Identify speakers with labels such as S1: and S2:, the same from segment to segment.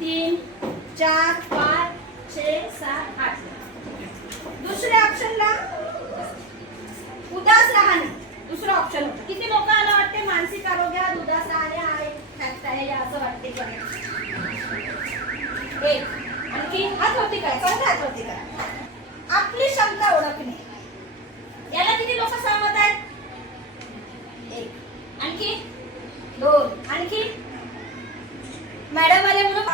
S1: तीन चार पाच छे सात आठ. दुसऱ्या ऑप्शनला उदास राहणे. दुसरं ऑप्शन किती लोकांना वाटते? मानसिक आरोग्यात उदास राहणे आहे फॅक्ट आहे असं वाटते एक. आणखी हात होती काय चौथा हात होती काय आपली क्षमता ओळखणे याला किती लोक सहमत आहेत एक आणखी दोन आणखी मॅडम आले म्हणून?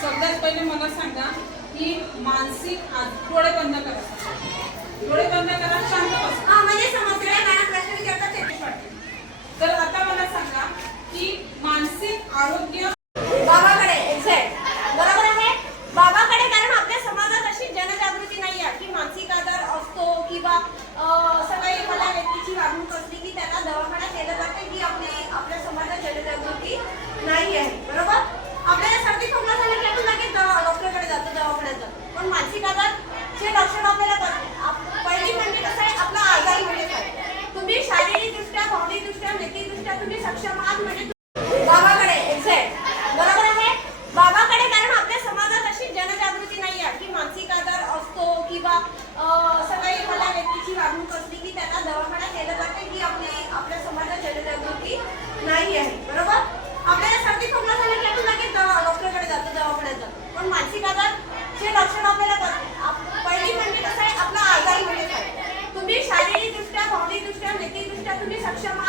S2: सगळ्यात पहिले मला सांगा की मानसिक आज डोळे बंद करा. डोळे बंद करा शांत
S1: असे नाही आहे की मानसिक आजार असतो किंवा सकाळी मला व्यक्तीची वागणूक असली की त्यांना दवाखाना केलं जाते की आपली आपल्या समाजात जनजागृती नाही आहे बरोबर? आपल्याला सर्दी खोकला झाला की आपण लगेच डॉक्टरकडे जातो दवाखान्यात जातो. पण मानसिक आजार जे लक्षण आपल्याला पहिली म्हणजे कसं आहे आपला आजारी म्हणजे काय? तुम्ही शारीरिकदृष्ट्या भावनिकदृष्ट्या नैतिकदृष्ट्या तुम्ही सक्षम